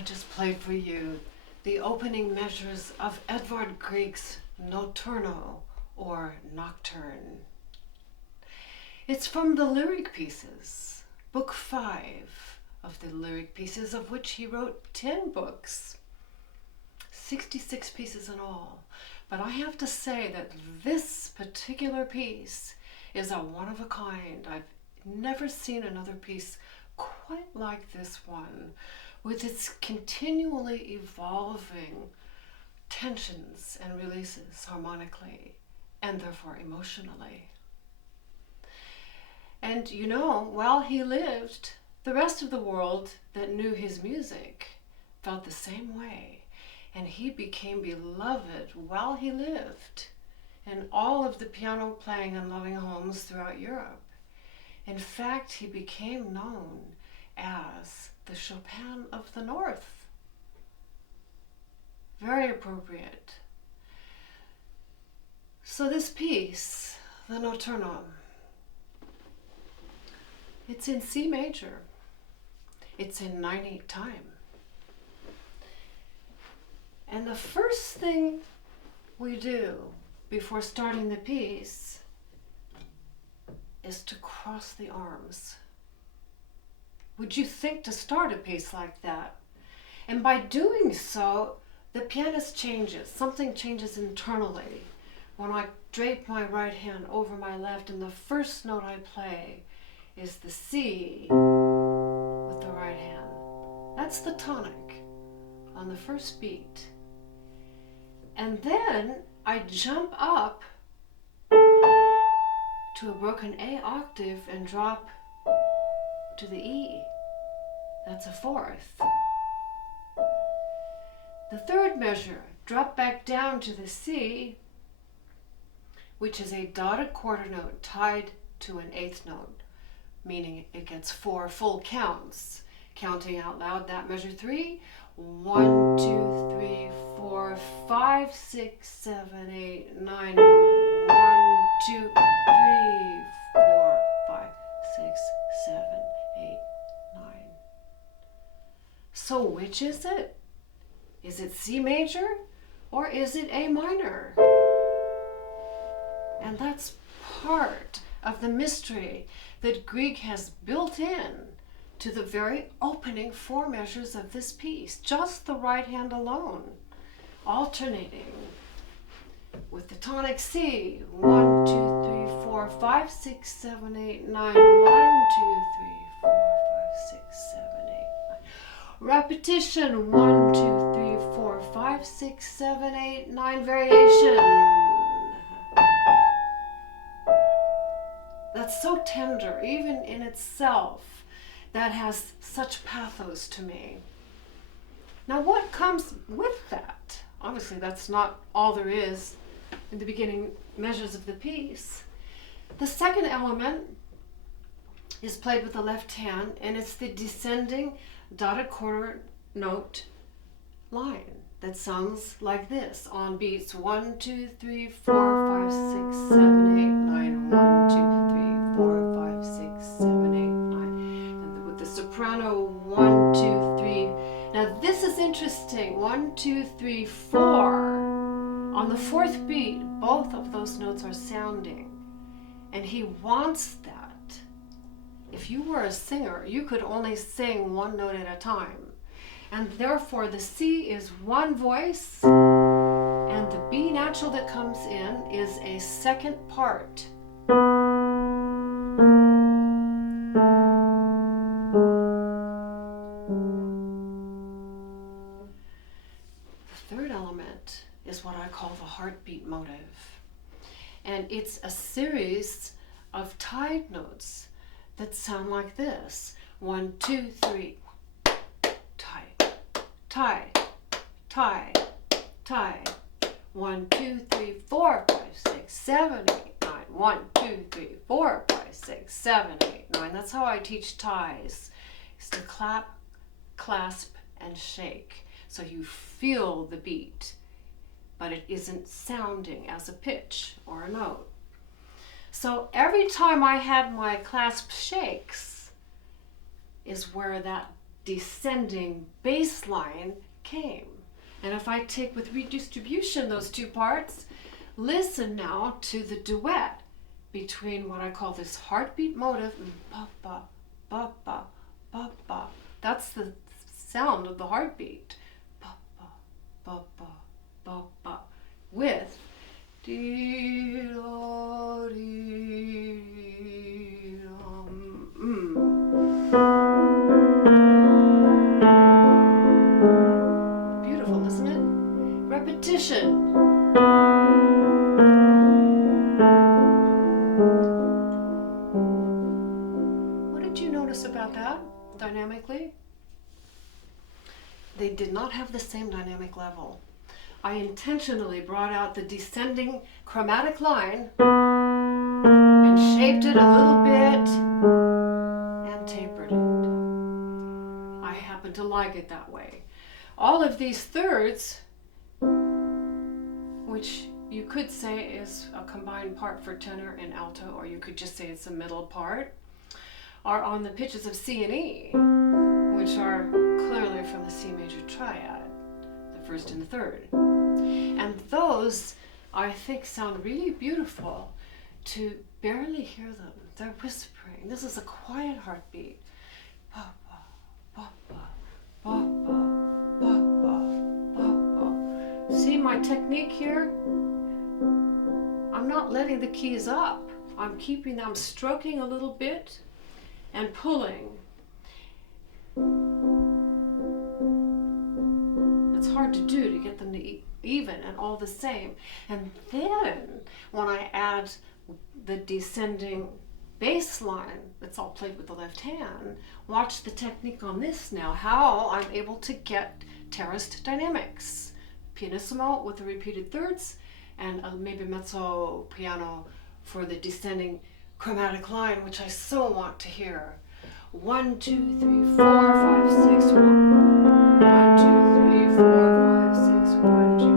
I just played for you the opening measures of Edvard Grieg's Notturno, or Nocturne. It's from the Lyric Pieces, Book 5 of the Lyric Pieces, of which he wrote 10 books, 66 pieces in all. But I have to say that this particular piece is a one-of-a-kind. I've never seen another piece quite like this one, with its continually evolving tensions and releases harmonically and therefore emotionally. And you know, while he lived, the rest of the world that knew his music felt the same way, and he became beloved while he lived in all of the piano playing and loving homes throughout Europe. In fact, he became known as the Chopin of the North. Very appropriate. So this piece, the Notturno, it's in C major. It's in 9/8 time. And the first thing we do before starting the piece is to cross the arms. Would you think to start a piece like that? And by doing so, the pianist changes. Something changes internally. When I drape my right hand over my left and the first note I play is the C with the right hand. That's the tonic on the first beat. And then I jump up to a broken A octave and drop to the E. That's a fourth. The third measure, drop back down to the C, which is a dotted quarter note tied to an eighth note, meaning it gets 4 full counts. Counting out loud that measure 3, 1, 2, 3, 4, 5, 6, 7, 8, 9, 1, 2, 3, 4, 5, 6, 7, 8, 9. So which is it? Is it C major or is it A minor? And that's part of the mystery that Grieg has built in to the very opening 4 measures of this piece, just the right hand alone, alternating with the tonic C, 1, 2, 3, 4, 5, 6, 7, 8, 9, 1, 2, 3, 4, 5, 6, 7, 8, 9. Repetition, 1, 2, 3, 4, 5, 6, 7, 8, 9, variation. That's so tender, even in itself, that has such pathos to me. Now, what comes with that? Obviously, that's not all there is in the beginning measures of the piece. The second element is played with the left hand, and it's the descending dotted quarter note line that sounds like this on beats 1, 2, 3, 4, 5, 6, 7, 8, 9, 1, 2, 3, 4, 5, 6, 7, 8, 9. And with the soprano, 1, 2, 3. Now this is interesting. 1, 2, 3, 4. On the fourth beat, both of those notes are sounding. And he wants that. If you were a singer, you could only sing one note at a time. And therefore the C is one voice, and the B natural that comes in is a second part. The third element is what I call the heartbeat motive. And it's a series of tied notes that sound like this. 1, 2, 3. Tie, tie, tie. 1, 2, 3, 4, 5, 6, 7, 8, 9. 1, 2, 3, 4, 5, 6, 7, 8, 9. That's how I teach ties, is to clap, clasp, and shake. So you feel the beat, but it isn't sounding as a pitch or a note. So every time I had my clasp shakes is where that descending bass line came. And if I take with redistribution those two parts, listen now to the duet between what I call this heartbeat motive, ba ba ba ba ba ba. That's the sound of the heartbeat. Ba ba ba ba ba ba. With dee da dee dum. Beautiful, isn't it? Repetition. What did you notice about that dynamically? They did not have the same dynamic level. I intentionally brought out the descending chromatic line and shaped it a little bit and tapered it. I happen to like it that way. All of these thirds, which you could say is a combined part for tenor and alto, or you could just say it's a middle part, are on the pitches of C and E, which are clearly from the C major triad, the first and the third. And those, I think, sound really beautiful to barely hear them. They're whispering. This is a quiet heartbeat. Ba, ba, ba, ba, ba, ba, ba, ba, ba, ba. See my technique here? I'm not letting the keys up. I'm keeping them, stroking a little bit and pulling. It's hard to do to get them to even and all the same. And then when I add the descending bass line, that's all played with the left hand, watch the technique on this now, how I'm able to get terraced dynamics. Pianissimo with the repeated thirds, and maybe mezzo piano for the descending chromatic line, which I so want to hear. 1, 2, 3, 4, 5, 6. 1, 2, 3, 4, 5, 6. 1, 2, 3.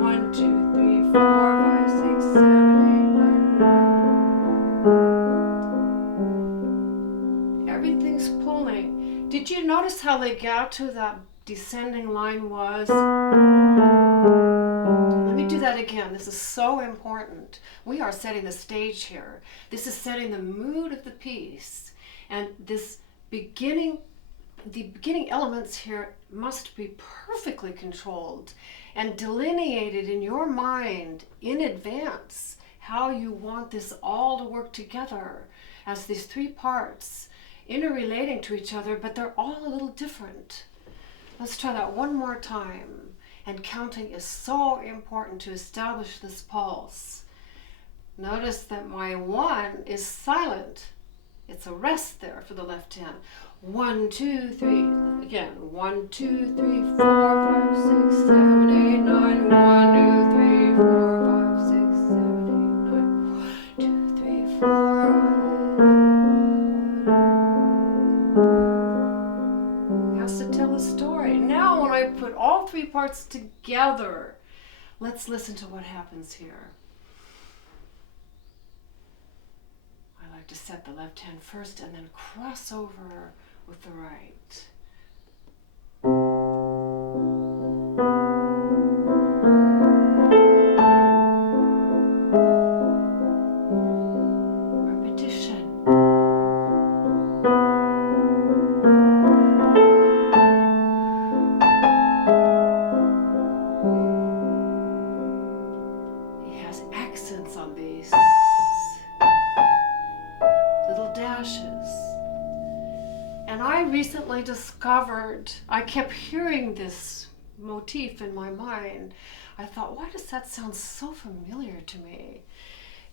1, 2, 3, 4, 5, 6, 7, 8, 9. Everything's pulling. Did you notice how legato that descending line was? Let me do that again. This is so important. We are setting the stage here. This is setting the mood of the piece. And the beginning elements here must be perfectly controlled and delineated in your mind in advance how you want this all to work together as these three parts interrelating to each other, but they're all a little different. Let's try that one more time. And counting is so important to establish this pulse. Notice that my 1 is silent. It's a rest there for the left hand. 1, 2, 3. Again. 1, 2, 3, 4, 5, 6, 7, 8, 9. 1, 2, 3, 4, 5, 6, 7, 8, 9. 1, 2, 3, 4. It has to tell a story. Now when I put all three parts together, let's listen to what happens here. To set the left hand first and then cross over with the right. Repetition. He has accents on these. Dashes. And I recently discovered, I kept hearing this motif in my mind. I thought, why does that sound so familiar to me?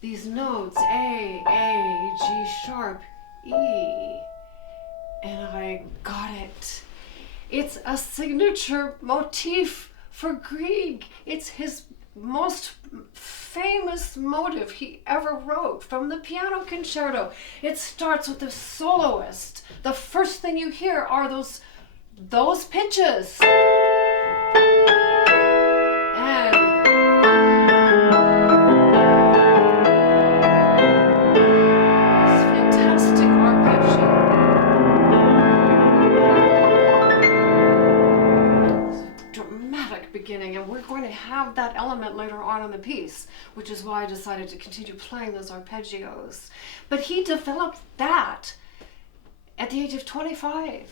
These notes, A, G sharp, E. And I got it. It's a signature motif for Grieg. It's his most famous motive he ever wrote from the piano concerto. It starts with the soloist. The first thing you hear are those pitches. And this fantastic arpeggio. beginning, and we're going to have that element later on in the piece, which is why I decided to continue playing those arpeggios. But he developed that at the age of 25.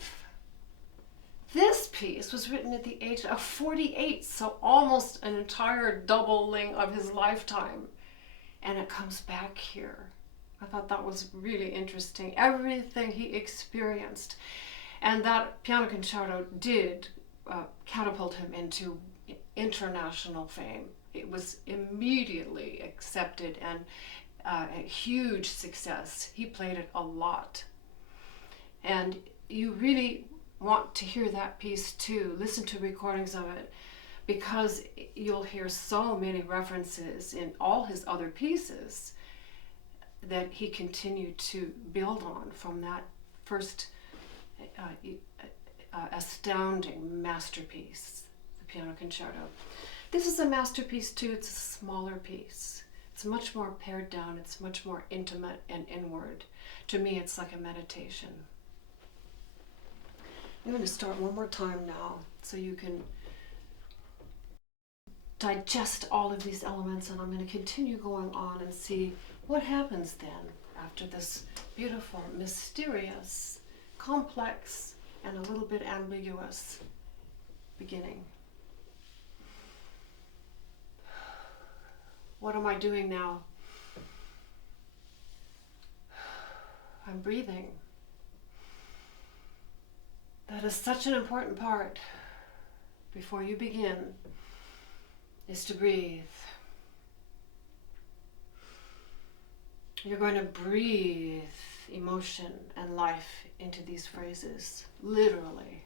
This piece was written at the age of 48, so almost an entire doubling of his lifetime. And it comes back here. I thought that was really interesting. Everything he experienced. And that piano concerto did catapult him into international fame. It was immediately accepted and a huge success. He played it a lot. And you really want to hear that piece too. Listen to recordings of it, because you'll hear so many references in all his other pieces that he continued to build on from that first astounding masterpiece, the piano concerto. This is a masterpiece too. It's a smaller piece. It's much more pared down. It's much more intimate and inward. To me, it's like a meditation. I'm going to start one more time now so you can digest all of these elements, and I'm going to continue going on and see what happens then after this beautiful, mysterious, complex, and a little bit ambiguous beginning. What am I doing now? I'm breathing. That is such an important part before you begin, is to breathe. You're going to breathe emotion and life into these phrases, literally.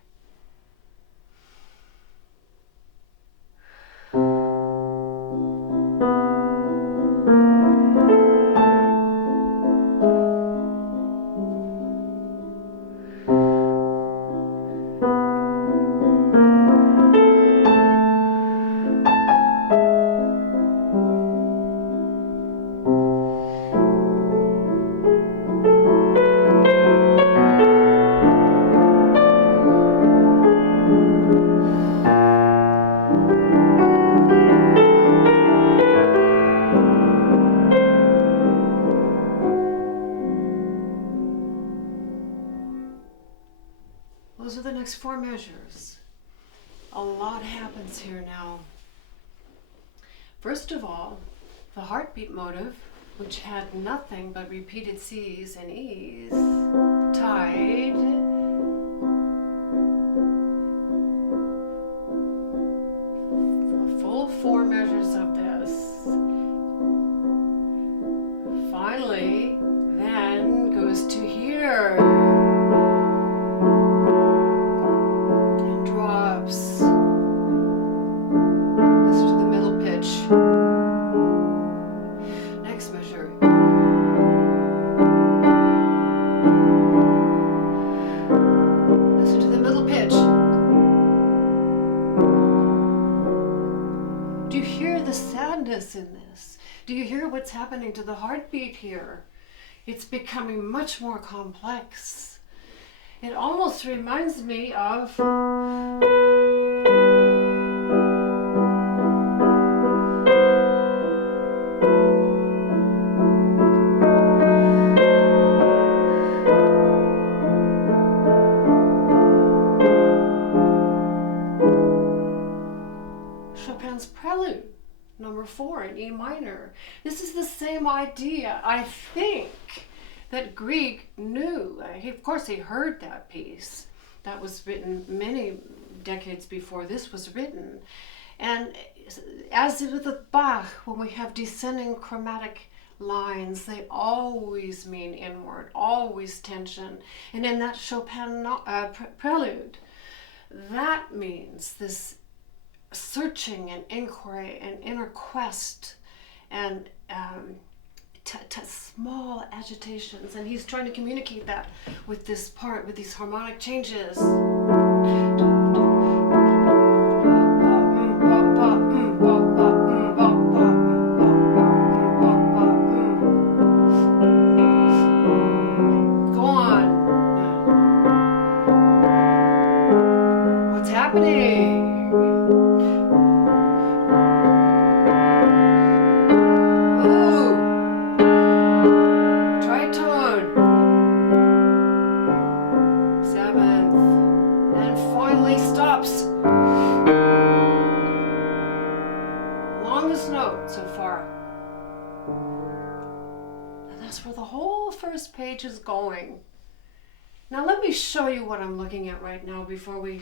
Those are the next 4 measures. A lot happens here now. First of all, the heartbeat motive, which had nothing but repeated C's and E's, tied. A full 4 measures of this. Finally, then goes to here. Next measure. Listen to the middle pitch. Do you hear the sadness in this? Do you hear what's happening to the heartbeat here? It's becoming much more complex. It almost reminds me of Chopin's Prelude, number 4 in E minor. This is the same idea. I think that Grieg knew. Of course, he heard that piece. That was written many decades before this was written. And as with Bach, when we have descending chromatic lines, they always mean inward, always tension. And in that Chopin prelude, that means this searching and inquiry and inner quest and small agitations. And he's trying to communicate that with this part, with these harmonic changes. Go on. What's happening? Whoops. Longest note so far. And that's where the whole first page is going. Now let me show you what I'm looking at right now before we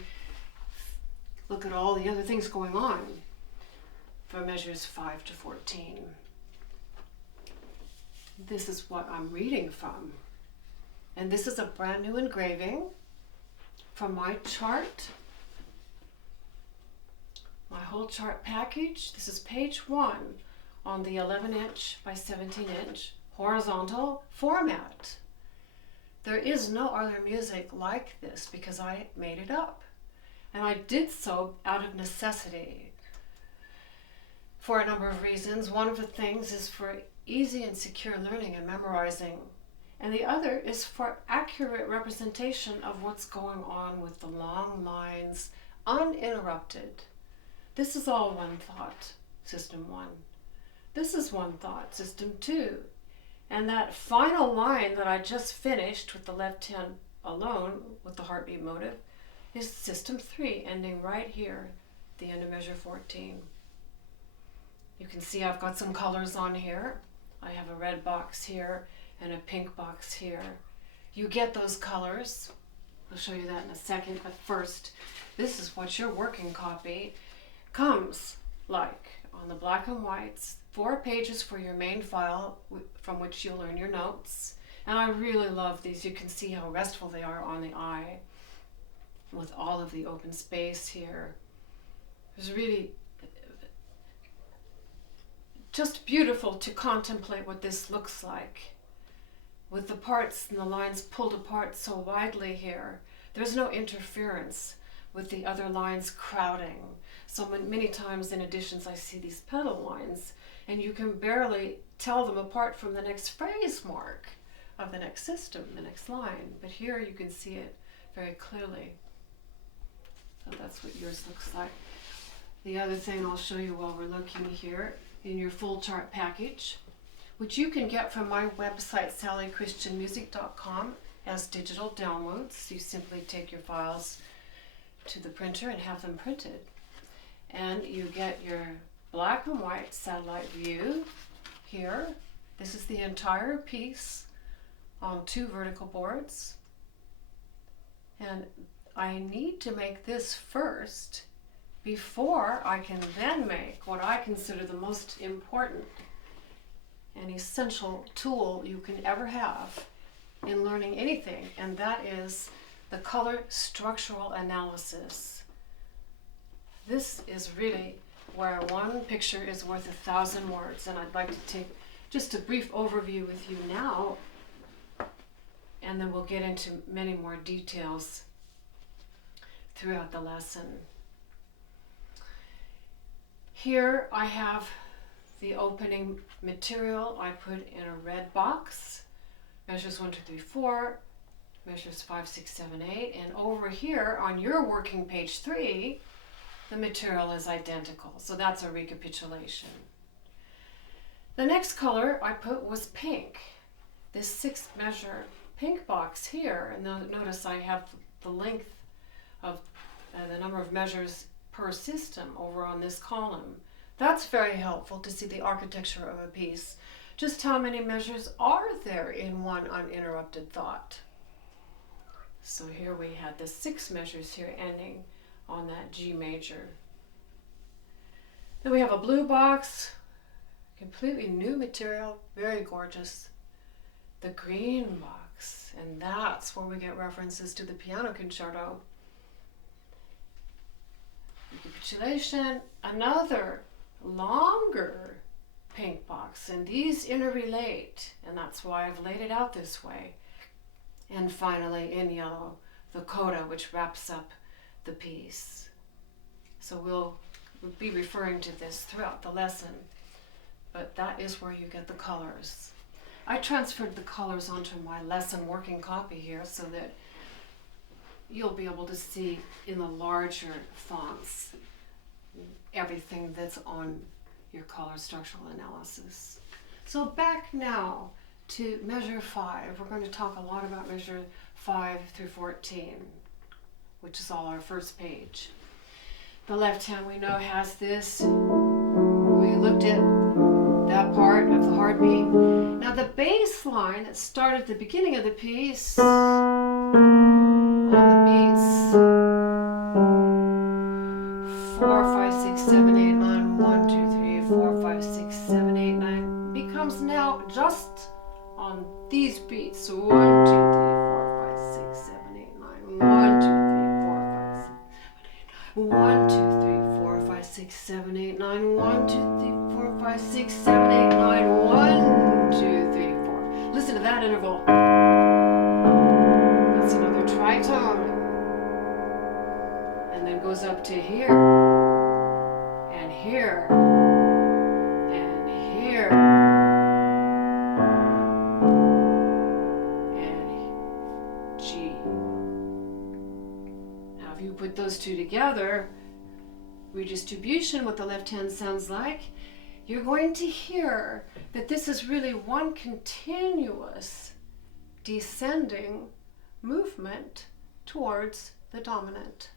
look at all the other things going on for measures 5 to 14. This is what I'm reading from. And this is a brand new engraving from my chart, my whole chart package. This is page 1 on the 11-inch by 17-inch horizontal format. There is no other music like this because I made it up. And I did so out of necessity for a number of reasons. One of the things is for easy and secure learning and memorizing. And the other is for accurate representation of what's going on with the long lines, uninterrupted. This is all one thought, system 1. This is one thought, system 2. And that final line that I just finished with the left hand alone, with the heartbeat motive, is system 3, ending right here, the end of measure 14. You can see I've got some colors on here. I have a red box here and a pink box here. You get those colors. I'll show you that in a second, but first, this is what your working copy comes like on the black and whites. 4 pages for your main file from which you'll learn your notes. And I really love these. You can see how restful they are on the eye with all of the open space here. It's really just beautiful to contemplate what this looks like with the parts and the lines pulled apart so widely here. There's no interference with the other lines crowding. So many times in editions I see these pedal lines and you can barely tell them apart from the next phrase mark of the next system, the next line. But here you can see it very clearly. So that's what yours looks like. The other thing I'll show you while we're looking here in your full chart package, which you can get from my website, sallychristianmusic.com, as digital downloads. You simply take your files to the printer and have them printed. And you get your black and white satellite view here. This is the entire piece on 2 vertical boards. And I need to make this first before I can then make what I consider the most important and essential tool you can ever have in learning anything, and that is the color structural analysis. This is really where one picture is worth 1,000 words, and I'd like to take just a brief overview with you now, and then we'll get into many more details throughout the lesson. Here I have the opening material I put in a red box. Measures 1, 2, 3, 4, measures 5, 6, 7, 8, and over here on your working page 3, the material is identical. So that's a recapitulation. The next color I put was pink. This 6th measure pink box here, and notice I have the length of the number of measures per system over on this column. That's very helpful to see the architecture of a piece. Just how many measures are there in one uninterrupted thought? So here we had the 6 measures here ending on that G major. Then we have a blue box, completely new material, very gorgeous. The green box, and that's where we get references to the piano concerto. Recapitulation, another longer pink box, and these interrelate, and that's why I've laid it out this way. And finally, in yellow, the coda, which wraps up the piece. So we'll be referring to this throughout the lesson, but that is where you get the colors. I transferred the colors onto my lesson working copy here so that you'll be able to see in the larger fonts everything that's on your color structural analysis. So back now to measure 5. We're going to talk a lot about measure 5 through 14, which is all our first page. The left hand we know has this. We looked at that part of the heartbeat. Now the bass line that started at the beginning of the piece, all the beats, 4, 5, 6, 7, 8, 9, 1, 2, 3, 4, 5, 6, 7, 8, 9, becomes now just on these beats. So 1, 2, 3, 4, 5, 6, 7, 8, 9, 1, 2, 1, 2, 3, 4, 5, 6, 7, 8, 9, 1, 2, 3, 4, 5, 6, 7, 8, 9, 1, 2, 3, 4. Listen to that interval. That's another tritone. And then goes up to here, and here, and here, and G. Now if you put those two together, redistribution, what the left hand sounds like, you're going to hear that this is really one continuous descending movement towards the dominant.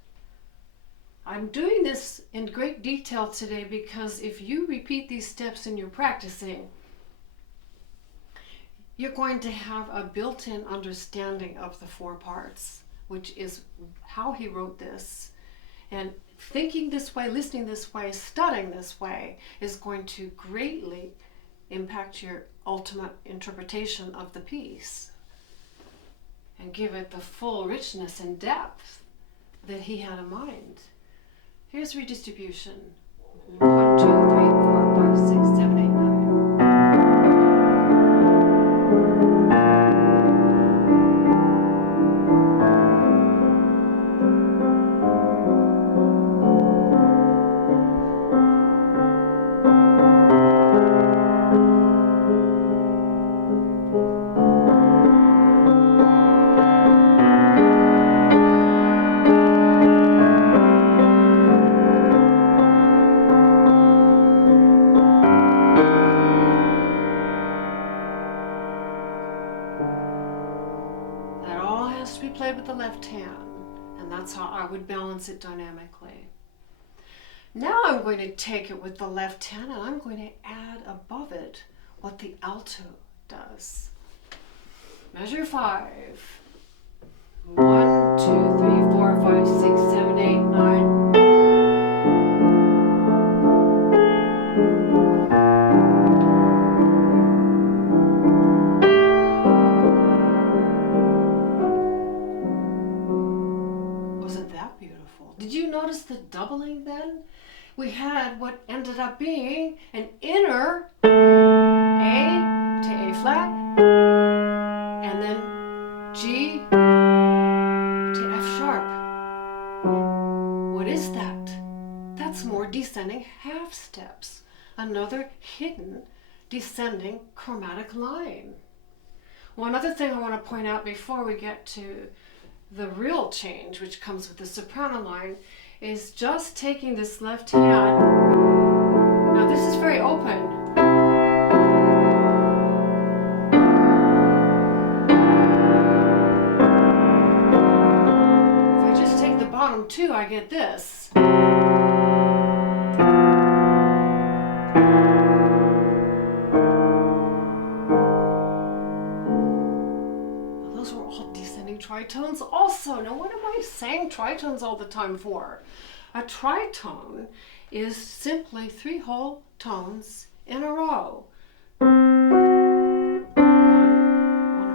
I'm doing this in great detail today because if you repeat these steps in your practicing, you're going to have a built-in understanding of the four parts, which is how he wrote this. And thinking this way, listening this way, studying this way is going to greatly impact your ultimate interpretation of the piece and give it the full richness and depth that he had in mind. Here's redistribution. 1, 2, 3, 4, 5, 6, 7, 8, 9. Played with the left hand, and that's how I would balance it dynamically. Now I'm going to take it with the left hand and I'm going to add above it what the alto does. Measure 5. 1, 2, 3, 4, 5, 6, 7, 8, 9. Did you notice the doubling then? We had what ended up being an inner A to A flat, and then G to F sharp. What is that? That's more descending half steps. Another hidden descending chromatic line. One other thing I want to point out before we get to the real change, which comes with the soprano line, is just taking this left hand. Now this is very open. If I just take the bottom two, I get this. Those were all descending tritones also. Now what am I saying tritones all the time for? A tritone is simply 3 whole tones in a row. One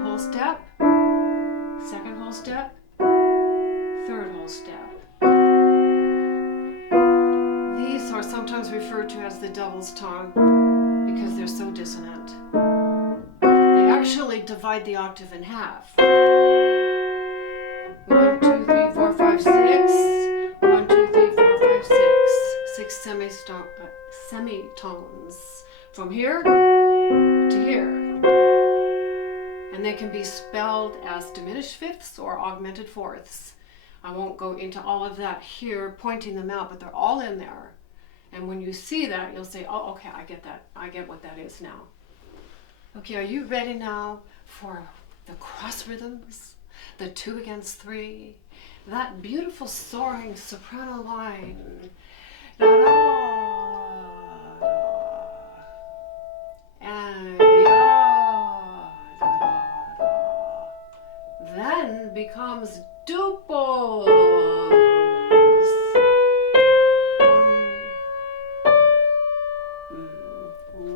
whole step, second whole step, third whole step. These are sometimes referred to as the devil's tone because they're so dissonant. They actually divide the octave in half. 1, 2, 3, 4, 5, 6. 1, 2, 3, 4, 5, 6. 6 semitones from here to here. And they can be spelled as diminished fifths or augmented fourths. I won't go into all of that here, pointing them out, but they're all in there. And when you see that, you'll say, oh, okay, I get that. I get what that is now. Okay, are you ready now for the cross rhythms? The 2 against 3, that beautiful soaring soprano line. Da, da, da, and ya, da, da, da. Then becomes duples.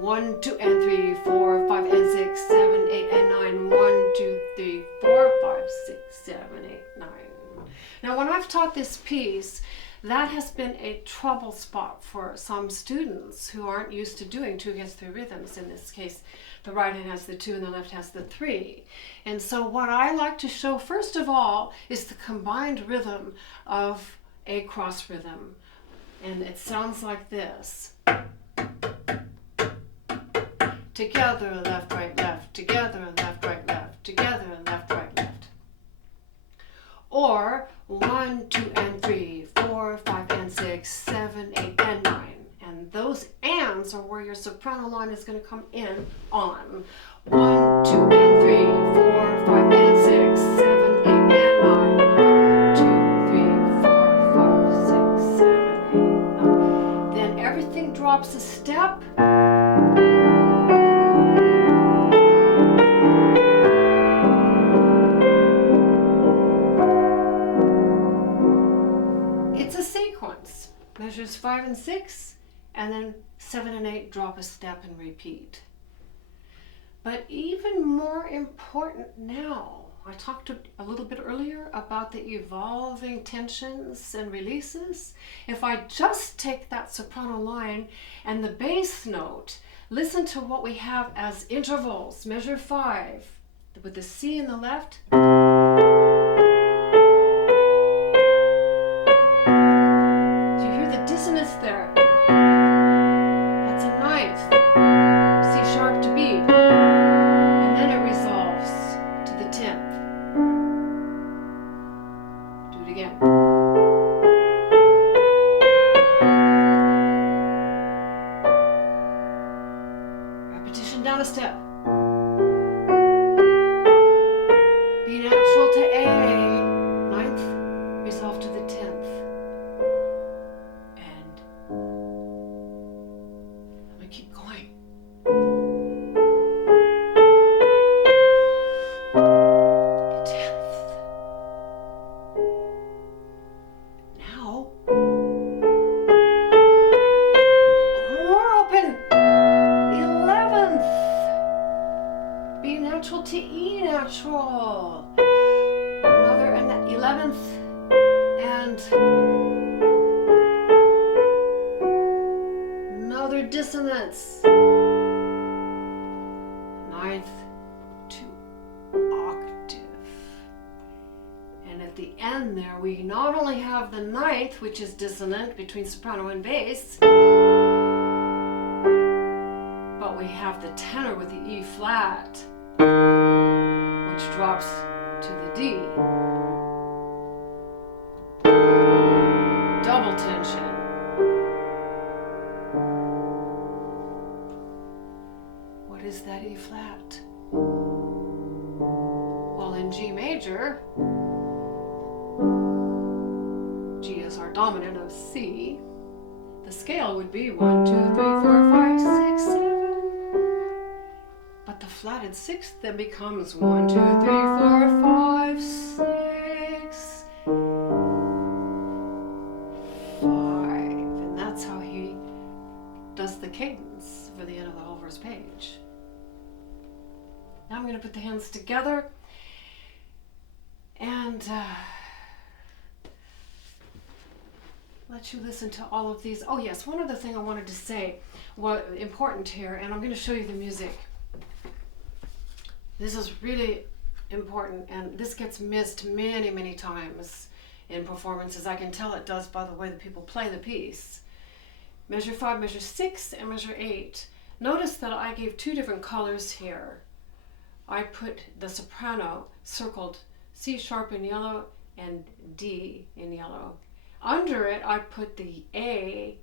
1, 2, and 3, 4, 5, and 6, 7, 8, and 9. 1, 2, 3, 4, 5, 6, 7, 8, 9. Now, when I've taught this piece, that has been a trouble spot for some students who aren't used to doing 2 against 3 rhythms. In this case, the right hand has the 2 and the left has the 3. And so what I like to show first of all is the combined rhythm of a cross rhythm. And it sounds like this. Together, left, right, left. Together, left, right, left. Together, left, right, left. Or 1, 2, and 3, 4, 5, and 6, 7, 8, and 9. And those ands are where your soprano line is going to come in on. 1, 2, and 3, 4, 5, and 6, 7, 8, and 9. 1, 2, 3, 4, 5, 6, 7, 8, 9. Then everything drops a step. Measures 5 and 6, and then 7 and 8 drop a step and repeat. But even more important now, I talked a little bit earlier about the evolving tensions and releases. If I just take that soprano line and the bass note, listen to what we have as intervals. Measure 5 with the C in the left. There. That's a ninth, C sharp to B, and then it resolves to the 10th. Do it again. Repetition down a step. B natural to A, ninth, resolve to the 10th. Keep going. Tenth. Now, more open. 11th. B natural to E natural. Another and 11th and dissonance. 9th to octave. And at the end there, we not only have the 9th, which is dissonant between soprano and bass, but we have the tenor with the E flat, which drops to the D. Double tension. What is that E flat? Well, in G major, G is our dominant of C. The scale would be 1, 2, 3, 4, 5, 6, 7. But the flatted 6th then becomes 1, 2, 3, 4, 5, 6, 5. And that's how he does the cadence for the end of the whole verse page. Now I'm going to put the hands together and let you listen to all of these. Oh yes, one other thing I wanted to say, what important here, and I'm going to show you the music. This is really important, and this gets missed many, many times in performances. I can tell it does by the way that people play the piece. Measure 5, measure 6, and measure 8. Notice that I gave 2 different colors here. I put the soprano circled C sharp in yellow and D in yellow. Under it, I put the A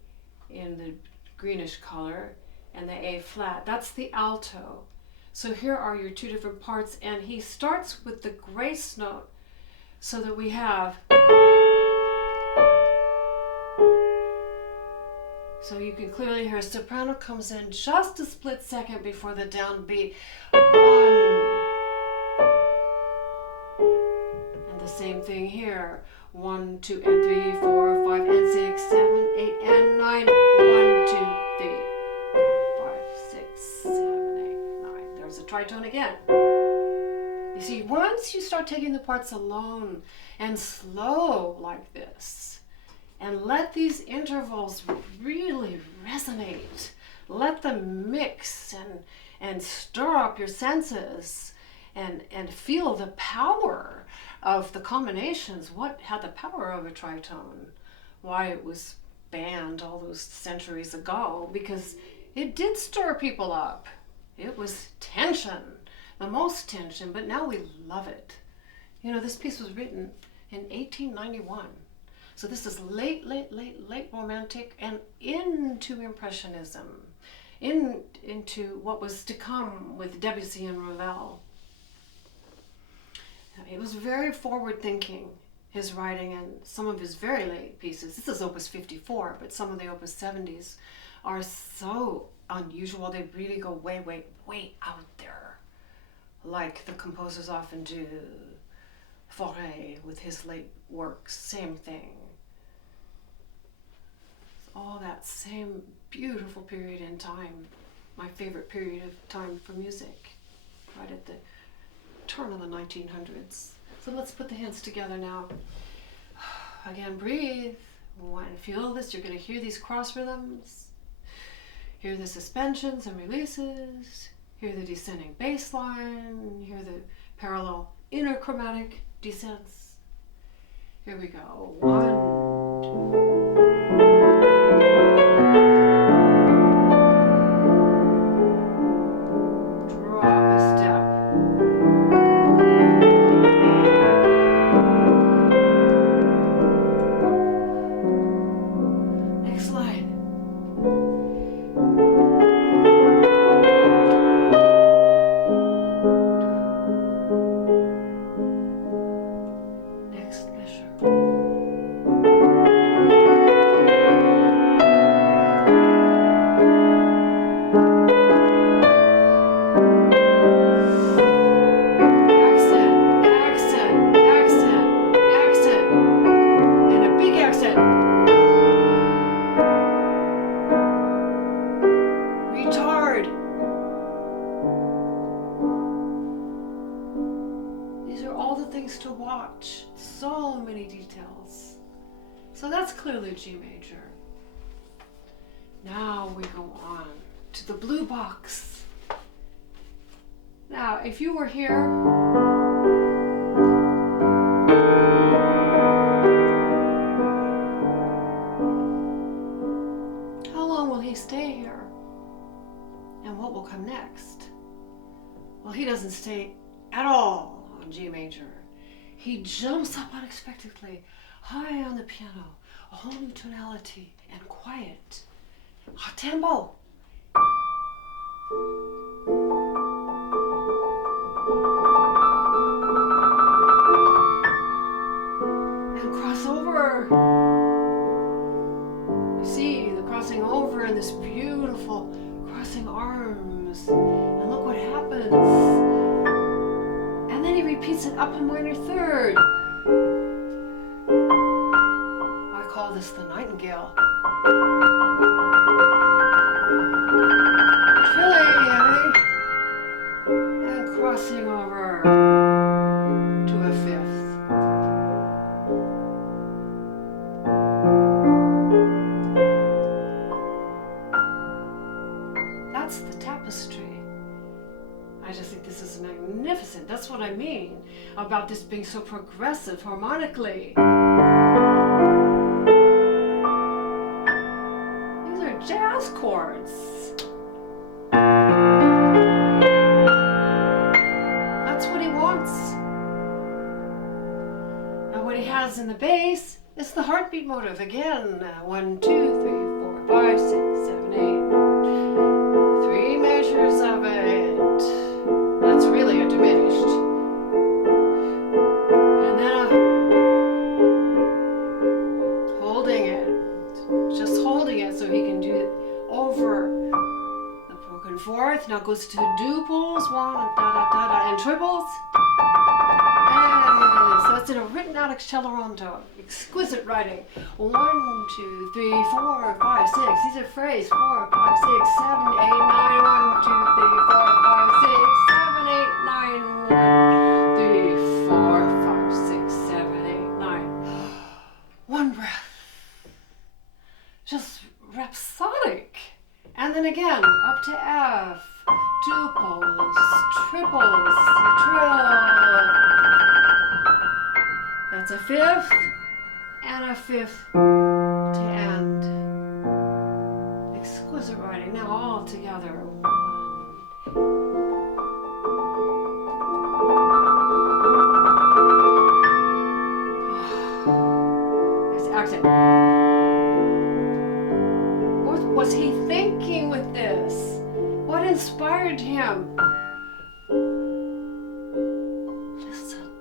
in the greenish color and the A flat. That's the alto. So here are your 2 different parts, and he starts with the grace note so that we have So you can clearly hear soprano comes in just a split second before the downbeat. 1. And the same thing here. 1, 2, and 3, 4, 5, and 6, 7, 8, and 9. 1, 2, 3, 4, 5, 6, 7, 8, 9. There's a tritone again. You see, once you start taking the parts alone and slow like this, and let these intervals really resonate, let them mix and stir up your senses, and feel the power of the combinations. What had the power of a tritone? Why it was banned all those centuries ago, because it did stir people up. It was tension, the most tension, but now we love it. You know, this piece was written in 1891. So this is late Romantic and into Impressionism, into what was to come with Debussy and Ravel. It was very forward-thinking, his writing, and some of his very late pieces. This is Opus 54, but some of the Opus 70s are so unusual. They really go way, way, way out there, like the composers often do. Fauré with his late works, same thing. All that same beautiful period in time, my favorite period of time for music, right at the turn of the 1900s. So let's put the hands together now. Again, breathe. And feel this. You're going to hear these cross rhythms, hear the suspensions and releases, hear the descending bass line, hear the parallel inner chromatic descents. Here we go. 1, 2. To watch. So many details. So that's clearly G major. Now we go on to the blue box. Now, if you were here, how long will he stay here? And what will come next? Well, he doesn't stay at all on G major. He jumps up unexpectedly, high on the piano, a whole new tonality and quiet. A tempo. And cross over. You see the crossing over and this beautiful crossing arms. And look what happens. And then he repeats it up a minor third. I call this the nightingale. Trilling, and crossing over to a fifth. That's the tapestry. I just think this is magnificent. That's what I mean about this being so progressive harmonically. These are jazz chords. That's what he wants. And what he has in the bass is the heartbeat motive. Again, 1, 2, 3, 4, 5, 6, 7, 8. 3 measures of it. That's really a diminished. And then holding it, just holding it so he can do fourth. Now goes to duples, one, and da-da-da-da, and triples. Hey, so it's in a written out accelerondo. Exquisite writing. 1, 2, 3, 4, 5, 6. These are phrase. 4, 5, 6, 7, 8, 9. 1, 2, 3, 4, 5, 6, 7, 8, 9. 1, 3, 4, 5, 6, 7, 8, 9. One breath. Just rhapsodic. And then again, up to F. Duples, triples, trill. That's a fifth and a fifth to end. Exquisite writing. Now all together. 1. There's the accent. What was he thinking with this? What inspired him? Listen.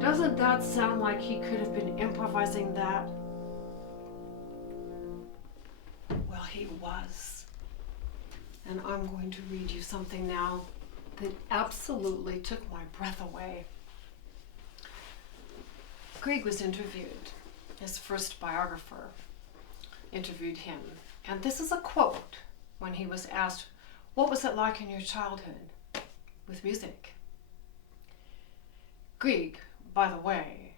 Doesn't that sound like he could have been improvising that? Well, he was. And I'm going to read you something now that absolutely took my breath away. Grieg was interviewed. His first biographer interviewed him. And this is a quote when he was asked, "What was it like in your childhood with music?" Grieg, by the way,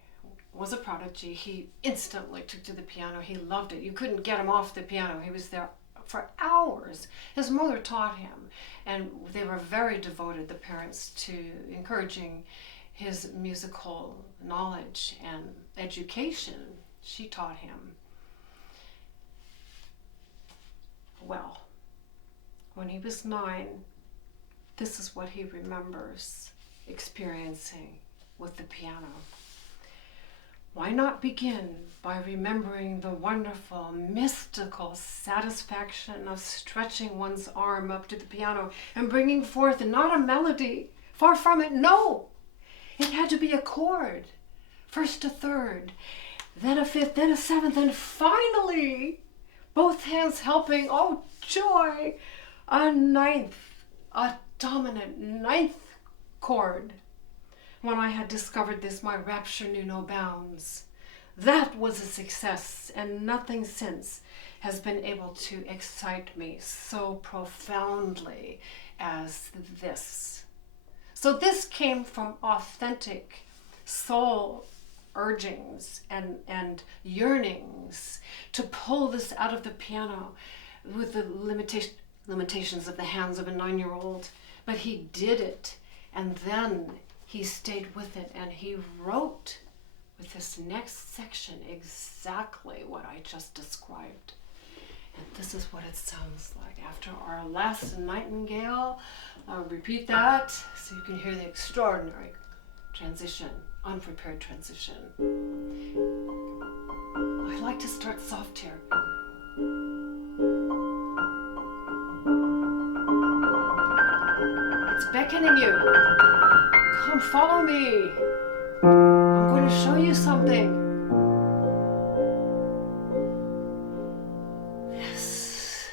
was a prodigy. He instantly took to the piano. He loved it. You couldn't get him off the piano. He was there for hours. His mother taught him, and they were very devoted, the parents, to encouraging his musical knowledge and education. She taught him. Well, when he was 9, this is what he remembers experiencing with the piano. Why not begin by remembering the wonderful, mystical satisfaction of stretching one's arm up to the piano and bringing forth not a melody, far from it, no! It had to be a chord, first a third, then a fifth, then a seventh, and finally, both hands helping, oh joy, a ninth, a dominant ninth chord. When I had discovered this, my rapture knew no bounds. That was a success, and nothing since has been able to excite me so profoundly as this. So this came from authentic soul urgings and yearnings to pull this out of the piano with the limitations of the hands of a 9-year-old. But he did it, and then he stayed with it, and he wrote with this next section exactly what I just described. And this is what it sounds like after our last nightingale. I'll repeat that so you can hear the extraordinary transition, unprepared transition. I like to start soft here. It's beckoning you. Come follow me. I'm going to show you something. Yes.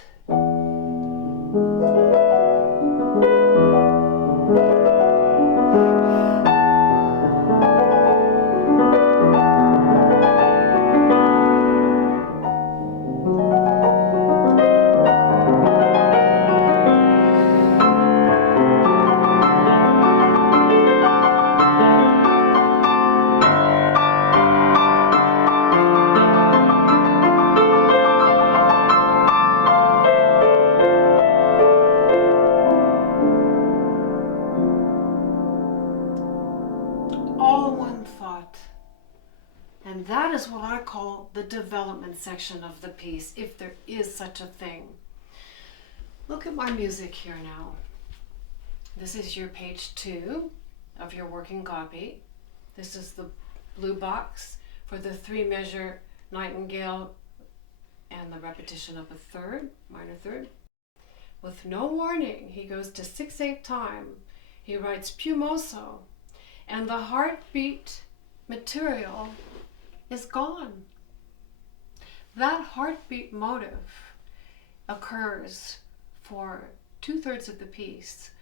And that is what I call the development section of the piece, if there is such a thing. Look at my music here now. This is your page 2 of your working copy. This is the blue box for the 3-measure nightingale and the repetition of a third, minor third. With no warning, he goes to 6/8 time He writes Pumoso, and the heartbeat material is gone. That heartbeat motive occurs for 2/3 of the piece,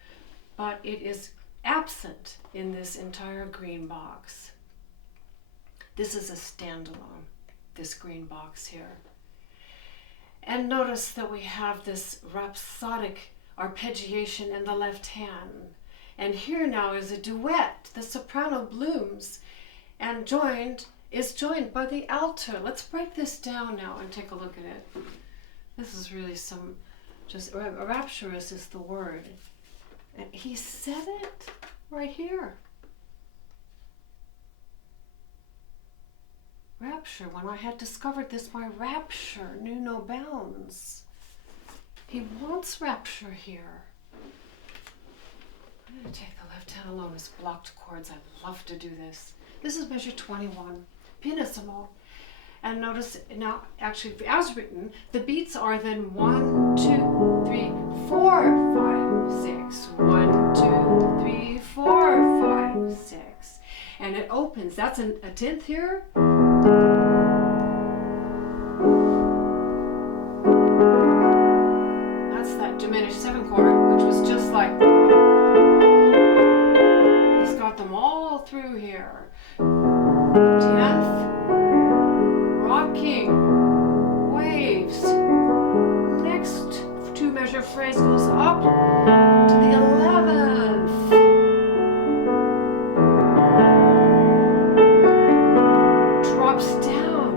but it is absent in this entire green box. This is a standalone, this green box here. And notice that we have this rhapsodic arpeggiation in the left hand. And here now is a duet. The soprano blooms and is joined by the alto. Let's break this down now and take a look at it. This is really just rapturous is the word. And he said it right here. Rapture. When I had discovered this, my rapture knew no bounds. He wants rapture here. I'm going to take the left hand alone as blocked chords. I love to do this. This is measure 21, pianissimo. And notice now, actually, as written, the beats are then 1, 2, 3, 4, 5, 6. 1, 2, 3, 4, 5, 6. And it opens. That's a 10th here. That's that diminished 7 chord, which was just like, he's got them all through here. 10th, rocking, waves. Next 2 measure phrase goes up to the 11th. Drops down.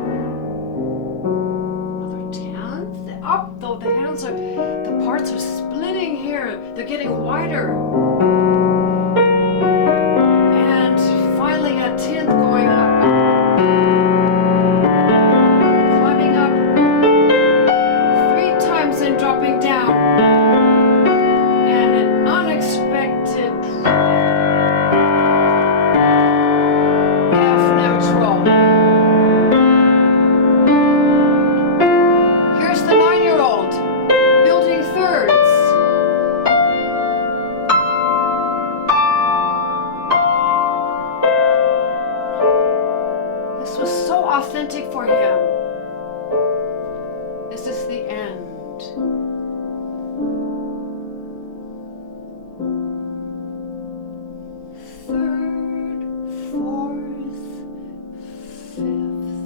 Another 10th. Up, though the hands the parts are splitting here. They're getting wider. And finally a 10th going up. Climbing up 3 times and dropping down. And an unexpected F natural. Here's the 9-year-old building thirds. This was so authentic for him. This is the end. Third, 4th, 5th.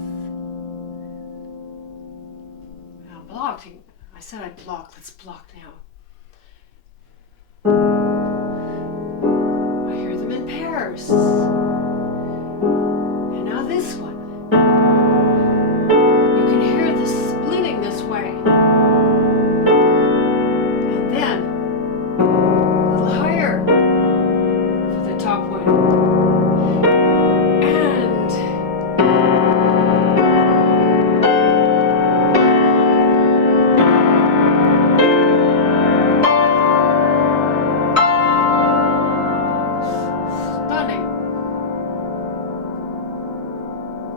Now blocking. I said I'd block. Let's block now. I hear them in pairs. And now this one. You can hear the splitting this way. And then a little higher for the top one. And stunning.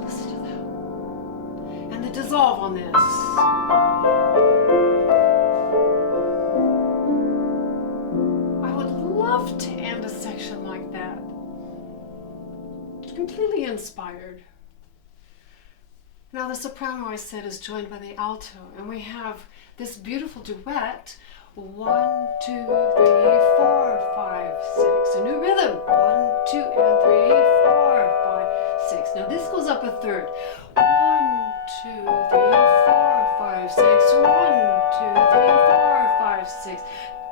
Listen to that. And the dissolve on this. I would love to end a section like that. Completely inspired. Now the soprano, I said, is joined by the alto, and we have this beautiful duet. 1, 2, 3, 4, 5, 6. A new rhythm. 1, 2, and 3, 4, 5, 6. Now this goes up a third. 1, 2, 3, 4, 5, 6. 1, 2, 3, 4, 5, 6.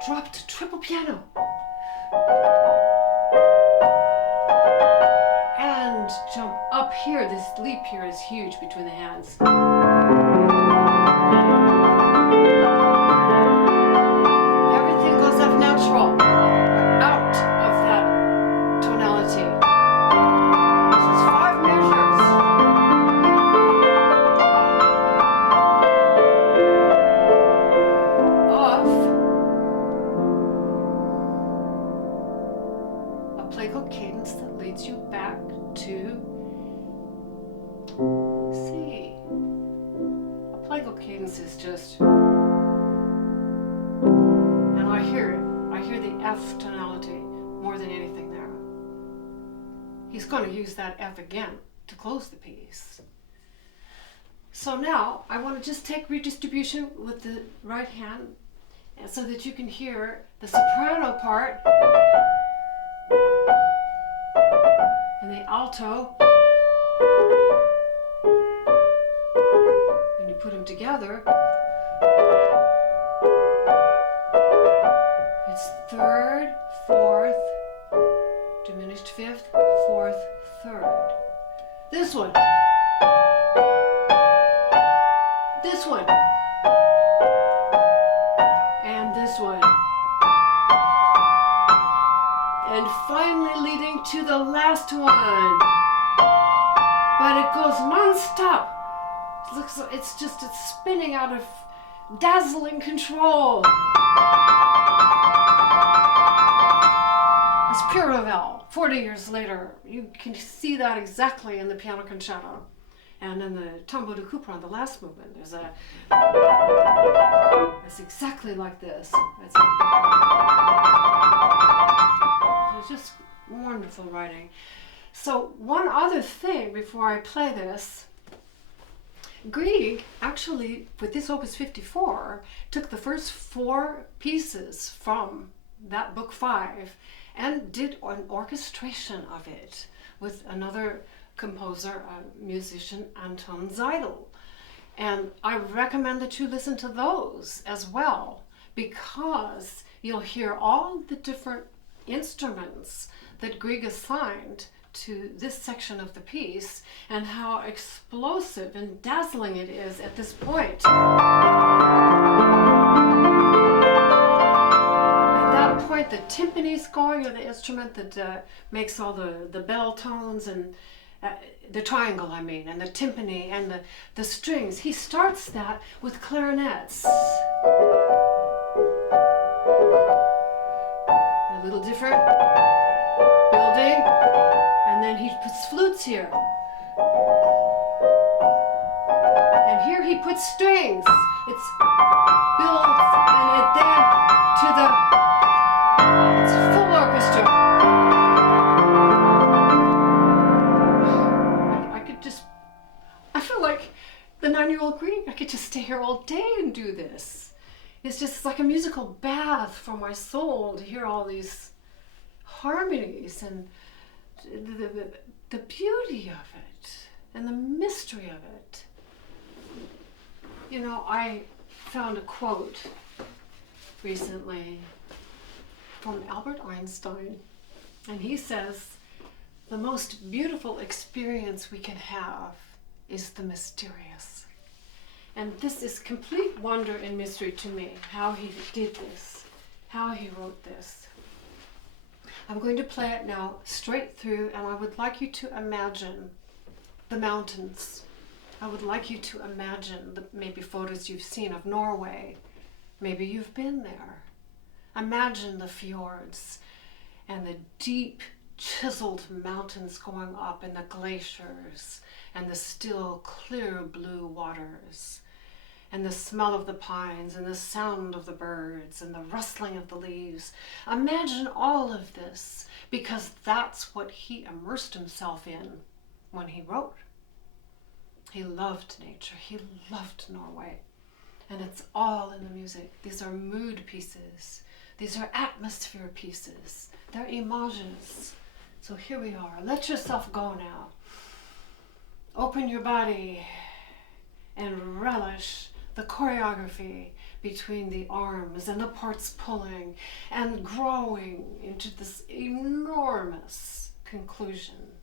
Drop to triple piano. And jump up here. This leap here is huge between the hands. Everything goes up natural. Out of that tonality. This is 5 measures. Of a plagal cadence that leads you back to C. A plagal cadence is just, and I hear it. I hear the F tonality. more than anything there. He's going to use that F again to close the piece. So now I want to just take redistribution with the right hand, and so that you can hear the soprano part and the alto, and you put them together. It's third, fourth, diminished fifth, fourth, third. This one. This one. And this one. And finally leading to the last one. But it goes non-stop. It's spinning out of dazzling control. It's pure Ravel. 40 years later, you can see that exactly in the piano concerto. And in the Tombeau de Couperin, the last movement, it's exactly like this. It's just wonderful writing. So one other thing before I play this, Grieg actually, with this Opus 54, took the first 4 pieces from that book 5 and did an orchestration of it with another composer, a musician, Anton Seidel. And I recommend that you listen to those as well, because you'll hear all the different instruments that Grieg assigned to this section of the piece and how explosive and dazzling it is at this point. At that point, the timpani's going, or the instrument that makes all the bell tones, and the triangle, I mean, and the timpani and the strings. He starts that with clarinets. A little different building, and then he puts flutes here. And here he puts strings. It's builds, and then it's full orchestra. I feel like the 9-year-old Grieg. I could just stay here all day and do this. It's just like a musical bath for my soul to hear all these harmonies and the beauty of it and the mystery of it. You know, I found a quote recently from Albert Einstein, and he says, "The most beautiful experience we can have is the mysterious." And this is complete wonder and mystery to me, how he did this, how he wrote this. I'm going to play it now straight through, and I would like you to imagine the mountains. I would like you to imagine the maybe photos you've seen of Norway. Maybe you've been there. Imagine the fjords and the deep chiseled mountains going up, and the glaciers and the still clear blue waters, and the smell of the pines and the sound of the birds and the rustling of the leaves. Imagine all of this, because that's what he immersed himself in when he wrote. He loved nature. He loved Norway. And it's all in the music. These are mood pieces. These are atmosphere pieces. They're images. So here we are. Let yourself go now. Open your body and relish the choreography between the arms and the parts pulling and growing into this enormous conclusion.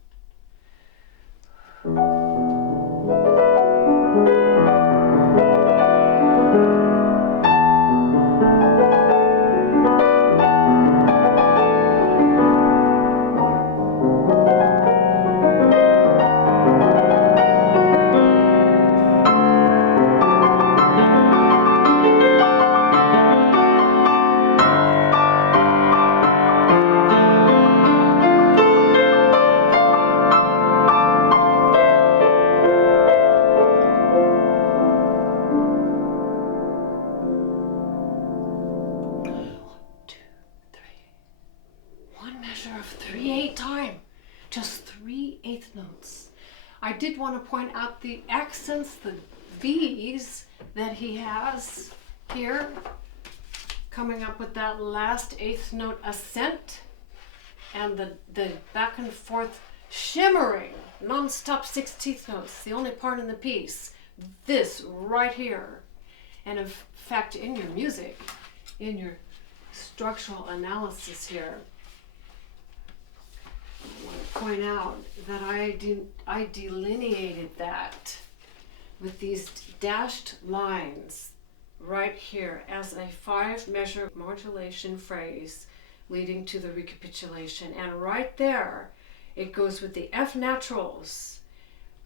any time. Just 3/8 notes. I did want to point out the accents, the V's that he has here, coming up with that last 8th note ascent, and the back and forth shimmering non-stop 16th notes, the only part in the piece, this right here. And in fact, in your music, in your structural analysis here, I want to point out that I delineated that with these dashed lines right here as a 5-measure modulation phrase leading to the recapitulation. And right there, it goes with the F naturals